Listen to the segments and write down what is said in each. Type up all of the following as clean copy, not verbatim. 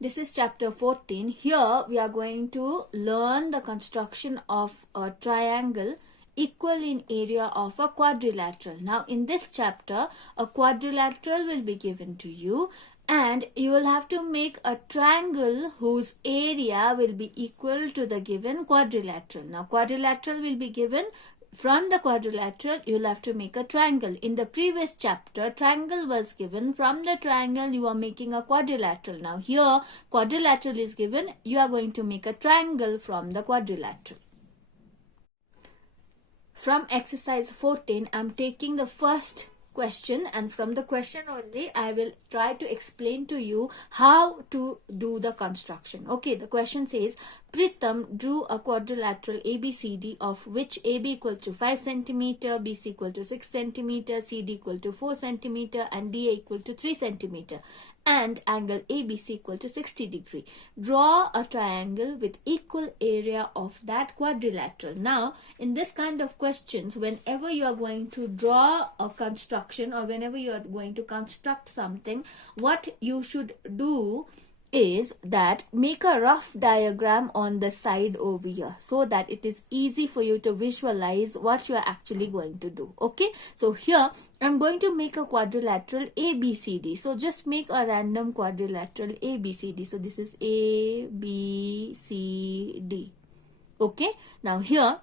This is chapter 14. Here we are going to learn the construction of a triangle equal in area of a quadrilateral. Now in this chapter, a quadrilateral will be given to you and you will have to make a triangle whose area will be equal to the given quadrilateral. Now quadrilateral will be given. From the quadrilateral, you'll have to make a triangle. In the previous chapter, triangle was given. From the triangle, you are making a quadrilateral. Now here, quadrilateral is given. You are going to make a triangle from the quadrilateral. From exercise 14, I am taking the first question, and from the question only I will try to explain to you how to do the construction. Okay, the question says Pritham drew a quadrilateral ABCD of which AB equal to 5 cm, BC equal to 6 cm, CD equal to 4 cm and DA equal to 3 cm and angle ABC equal to 60 degree. Draw a triangle with equal area of that quadrilateral. Now, in this kind of questions, whenever you are going to draw a construction or whenever you are going to construct something, what you should do is that make a rough diagram on the side over here so that it is easy for you to visualize what you are actually going to do. Okay, so here I'm going to make a quadrilateral ABCD. So just make a random quadrilateral ABCD. So this is ABCD. Okay, now here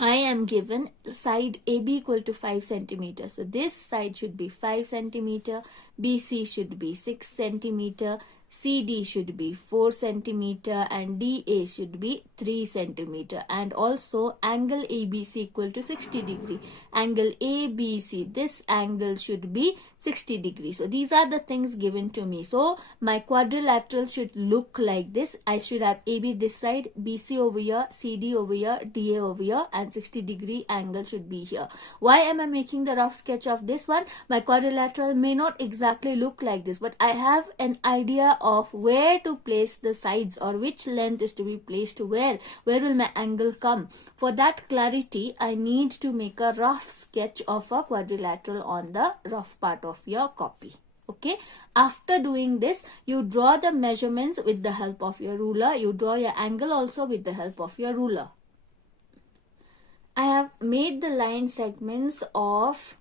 I am given side AB equal to 5 cm. So this side should be 5 cm, BC should be 6 cm, CD should be 4 cm and DA should be 3 cm, and also angle ABC equal to 60 degree. Angle ABC, this angle should be 60 degrees. So these are the things given to me. So my quadrilateral should look like this. I should have AB this side, BC over here, CD over here, DA over here, and 60 degree angle should be here. Why am I making the rough sketch of this one? My quadrilateral may not exactly look like this, but I have an idea of where to place the sides or which length is to be placed where will my angle come. For that clarity, I need to make a rough sketch of a quadrilateral on the rough part of your copy. Okay, after doing this, you draw the measurements with the help of your ruler. You draw your angle also with the help of your ruler. I have made the line segments of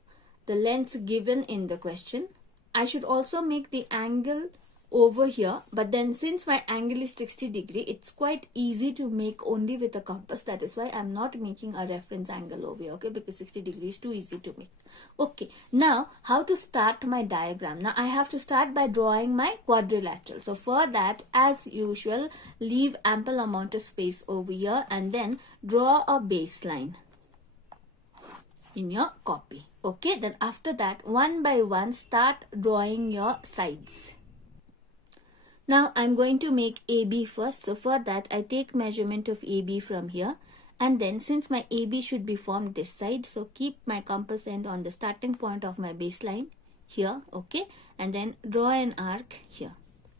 the lengths given in the question. I should also make the angle over here, but then since my angle is 60 degree, it's quite easy to make only with a compass. That is why I'm not making a reference angle over here, okay, because 60 degree is too easy to make. Okay, now how to start my diagram? Now I have to start by drawing my quadrilateral. So for that, as usual, leave ample amount of space over here and then draw a baseline in your copy. Okay, then after that, one by one, start drawing your sides. Now I'm going to make AB first. So for that, I take measurement of AB from here, and then since my AB should be formed this side, so keep my compass end on the starting point of my baseline here. Okay, and then draw an arc here.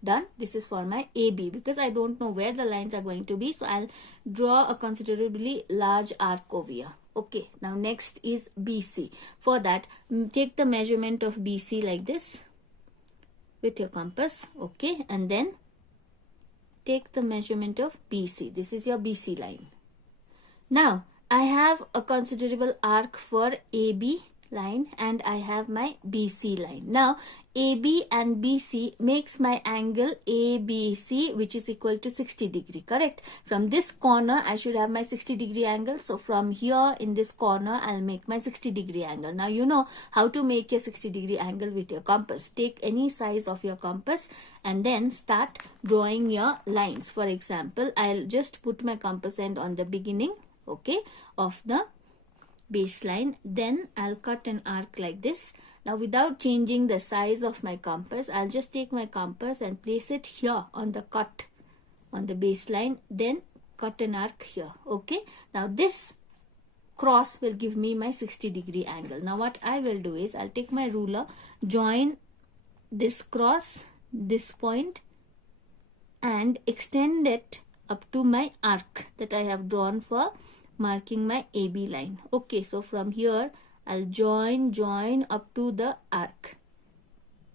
Done. This is for my AB because I don't know where the lines are going to be, so I'll draw a considerably large arc over here. Okay, now next is BC. For that, take the measurement of BC like this with your compass. Okay, and then take the measurement of BC. This is your BC line. Now I have a considerable arc for AB line and I have my BC line. Now AB and BC makes my angle ABC, which is equal to 60 degree, correct? From this corner I should have my 60 degree angle. So from here in this corner I'll make my 60 degree angle. Now you know how to make your 60 degree angle with your compass. Take any size of your compass and then start drawing your lines. For example, I'll just put my compass end on the beginning, okay, of the baseline. Then I'll cut an arc like this. Now without changing the size of my compass, I'll just take my compass and place it here on the cut on the baseline, then cut an arc here. Okay, now this cross will give me my 60 degree angle. Now what I will do is I'll take my ruler, join this cross, this point, and extend it up to my arc that I have drawn for marking my AB line. Okay, so from here I'll join up to the arc,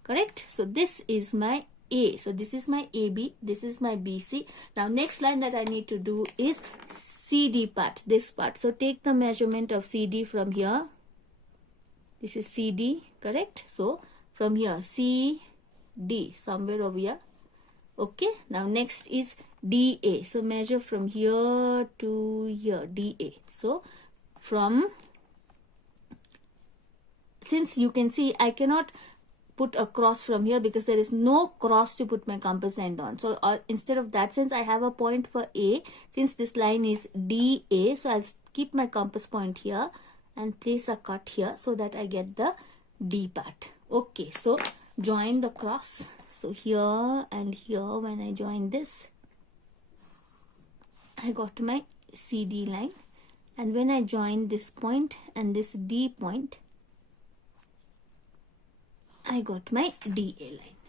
correct? So this is my A. So this is my AB, this is my BC. Now next line that I need to do is CD part, this part. So take the measurement of CD from here. This is CD, correct? So from here, CD, somewhere over here. Okay, now next is DA. So measure from here to here, DA. So from, since you can see I cannot put a cross from here because there is no cross to put my compass end on. So instead of that, since I have a point for A, since this line is DA, so I'll keep my compass point here and place a cut here so that I get the D part. Okay, so join the cross. So here and here, when I join this, I got my CD line, and when I join this point and this D point, I got my DA line.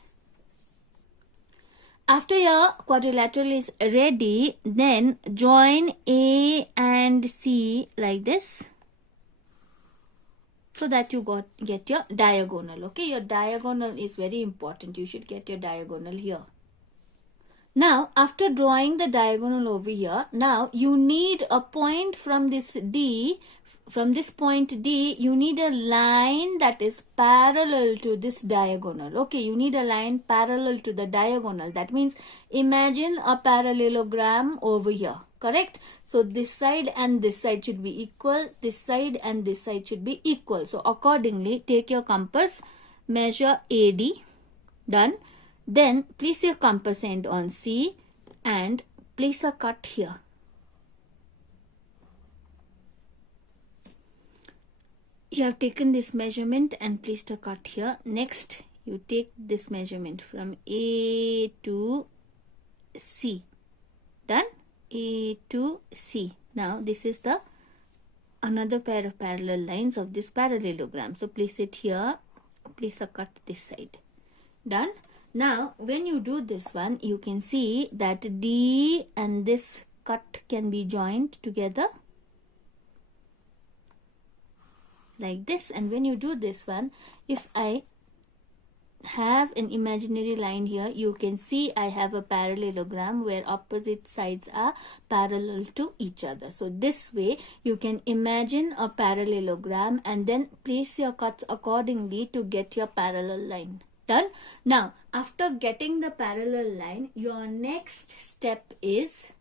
After your quadrilateral is ready, then join A and C like this, so that you get your diagonal. Okay, your diagonal is very important. You should get your diagonal here. Now, after drawing the diagonal over here, now you need a point from this D. From this point D, you need a line that is parallel to this diagonal. Okay, you need a line parallel to the diagonal. That means imagine a parallelogram over here. Correct? So this side and this side should be equal. This side and this side should be equal. So accordingly, take your compass, measure AD. Done. Then place your compass end on C and place a cut here. You have taken this measurement and placed a cut here. Next, you take this measurement from A to C. Done? A to C. Now, this is the another pair of parallel lines of this parallelogram. So, place it here. Place a cut this side. Done? Now, when you do this one, you can see that D and this cut can be joined together like this. And when you do this one, if I have an imaginary line here, you can see I have a parallelogram where opposite sides are parallel to each other. So this way you can imagine a parallelogram and then place your cuts accordingly to get your parallel line. Done? Now, after getting the parallel line, your next step is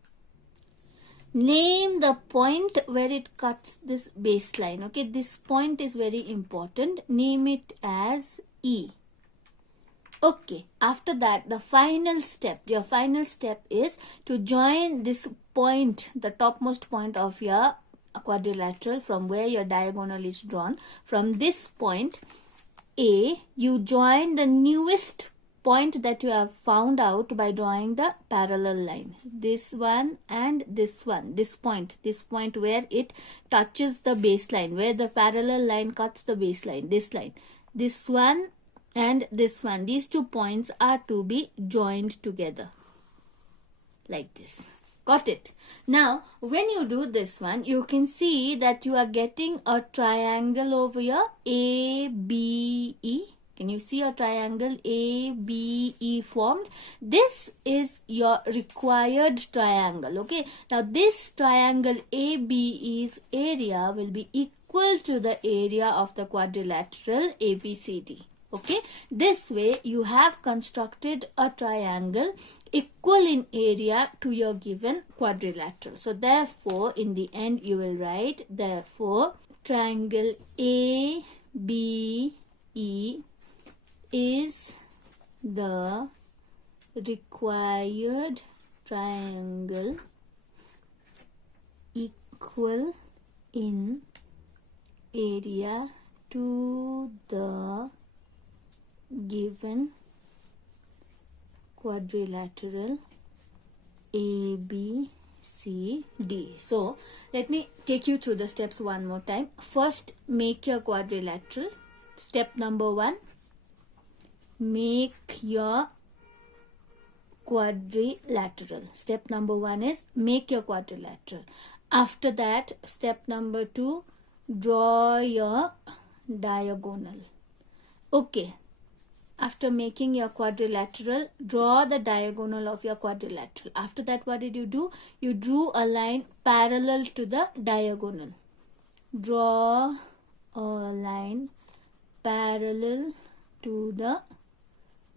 name the point where it cuts this baseline. Okay, this point is very important. Name it as E. Okay, after that, the final step, your final step is to join this point, the topmost point of your quadrilateral from where your diagonal is drawn. From this point A, you join the newest point that you have found out by drawing the parallel line. This one and this one, this point where it touches the baseline, where the parallel line cuts the baseline, this line. This one and this one, these 2 points are to be joined together like this. Got it? Now, when you do this one, you can see that you are getting a triangle over here, ABE. Can you see a triangle ABE formed? This is your required triangle. Okay. Now, this triangle ABE's area will be equal to the area of the quadrilateral ABCD. Okay. This way, you have constructed a triangle equal in area to your given quadrilateral. So, therefore, in the end, you will write, therefore, triangle ABE is the required triangle equal in area to the given quadrilateral ABCD. So, let me take you through the steps one more time. First, make your quadrilateral. Step number 1. Make your quadrilateral. Step number 1 is make your quadrilateral. After that, step number 2, draw your diagonal. Okay. after making your quadrilateral, draw the diagonal of your quadrilateral. After that, what did you do? You drew a line parallel to the diagonal. Draw a line parallel to the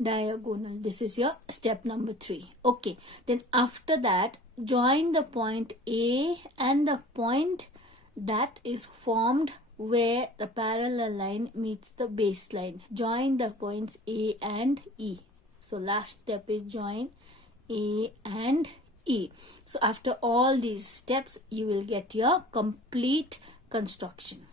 diagonal. This is your step number 3. Okay, then after that, join the point A and the point that is formed where the parallel line meets the baseline. Join the points A and E. So last step is join A and E. So after all these steps, you will get your complete construction.